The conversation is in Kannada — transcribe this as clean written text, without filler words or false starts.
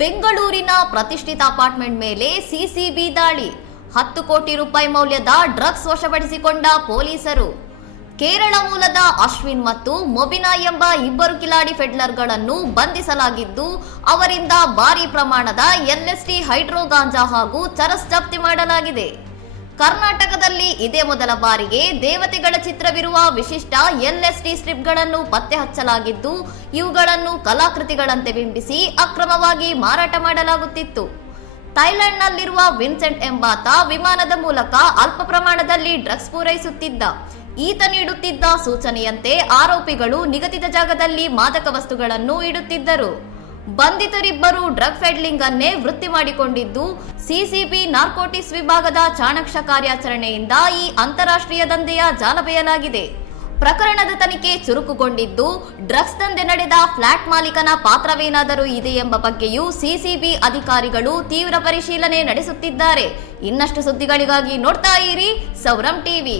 ಬೆಂಗಳೂರಿನ ಪ್ರತಿಷ್ಠಿತ ಅಪಾರ್ಟ್ಮೆಂಟ್ ಮೇಲೆ ಸಿಸಿಬಿ ದಾಳಿ. 10 ಕೋಟಿ ರೂಪಾಯಿ ಮೌಲ್ಯದ ಡ್ರಗ್ಸ್ ವಶಪಡಿಸಿಕೊಂಡ ಪೊಲೀಸರು. ಕೇರಳ ಮೂಲದ ಅಶ್ವಿನ್ ಮತ್ತು ಮೊಬಿನಾ ಎಂಬ ಇಬ್ಬರು ಕಿಲಾಡಿ ಫೆಡ್ಲರ್ಗಳನ್ನು ಬಂಧಿಸಲಾಗಿದ್ದು, ಅವರಿಂದ ಭಾರೀ ಪ್ರಮಾಣದ LSD, ಹೈಡ್ರೋ ಗಾಂಜಾ ಹಾಗೂ ಚರಸ್ ಜಪ್ತಿ ಮಾಡಲಾಗಿದೆ. ಕರ್ನಾಟಕದಲ್ಲಿ ಇದೇ ಮೊದಲ ಬಾರಿಗೆ ದೇವತೆಗಳ ಚಿತ್ರವಿರುವ ವಿಶಿಷ್ಟ LSD ಸ್ಟ್ರಿಪ್ಗಳನ್ನು ಪತ್ತೆ ಹಚ್ಚಲಾಗಿದ್ದು, ಇವುಗಳನ್ನು ಕಲಾಕೃತಿಗಳಂತೆ ಬಿಂಬಿಸಿ ಅಕ್ರಮವಾಗಿ ಮಾರಾಟ ಮಾಡಲಾಗುತ್ತಿತ್ತು. ಥೈಲ್ಯಾಂಡ್ನಲ್ಲಿರುವ ವಿನ್ಸೆಂಟ್ ಎಂಬಾತ ವಿಮಾನದ ಮೂಲಕ ಅಲ್ಪ ಪ್ರಮಾಣದಲ್ಲಿ ಡ್ರಗ್ಸ್ ಪೂರೈಸುತ್ತಿದ್ದ. ಈತ ನೀಡುತ್ತಿದ್ದ ಸೂಚನೆಯಂತೆ ಆರೋಪಿಗಳು ನಿಗದಿತ ಜಾಗದಲ್ಲಿ ಮಾದಕ ವಸ್ತುಗಳನ್ನು ಇಡುತ್ತಿದ್ದರು. ಬಂಧಿತರಿಬ್ಬರು ಡ್ರಗ್ ಫೆಡ್ಲಿಂಗ್ ಅನ್ನೇ ವೃತ್ತಿ ಮಾಡಿಕೊಂಡಿದ್ದು, ಸಿಸಿಬಿ ನಾರ್ಕೋಟಿಕ್ಸ್ ವಿಭಾಗದ ಚಾಣಾಕ್ಷ ಕಾರ್ಯಾಚರಣೆಯಿಂದ ಈ ಅಂತಾರಾಷ್ಟ್ರೀಯ ದಂಧೆಯ ಜಾಲ ಬಯಲಾಗಿದೆ. ಪ್ರಕರಣದ ತನಿಖೆ ಚುರುಕುಗೊಂಡಿದ್ದು, ಡ್ರಗ್ಸ್ ದಂಧೆ ನಡೆದ ಫ್ಲಾಟ್ ಮಾಲೀಕನ ಪಾತ್ರವೇನಾದರೂ ಇದೆ ಎಂಬ ಬಗ್ಗೆಯೂ ಸಿಸಿಬಿ ಅಧಿಕಾರಿಗಳು ತೀವ್ರ ಪರಿಶೀಲನೆ ನಡೆಸುತ್ತಿದ್ದಾರೆ. ಇನ್ನಷ್ಟು ಸುದ್ದಿಗಳಿಗಾಗಿ ನೋಡ್ತಾ ಇರಿ ಸೌರಂ ಟಿವಿ.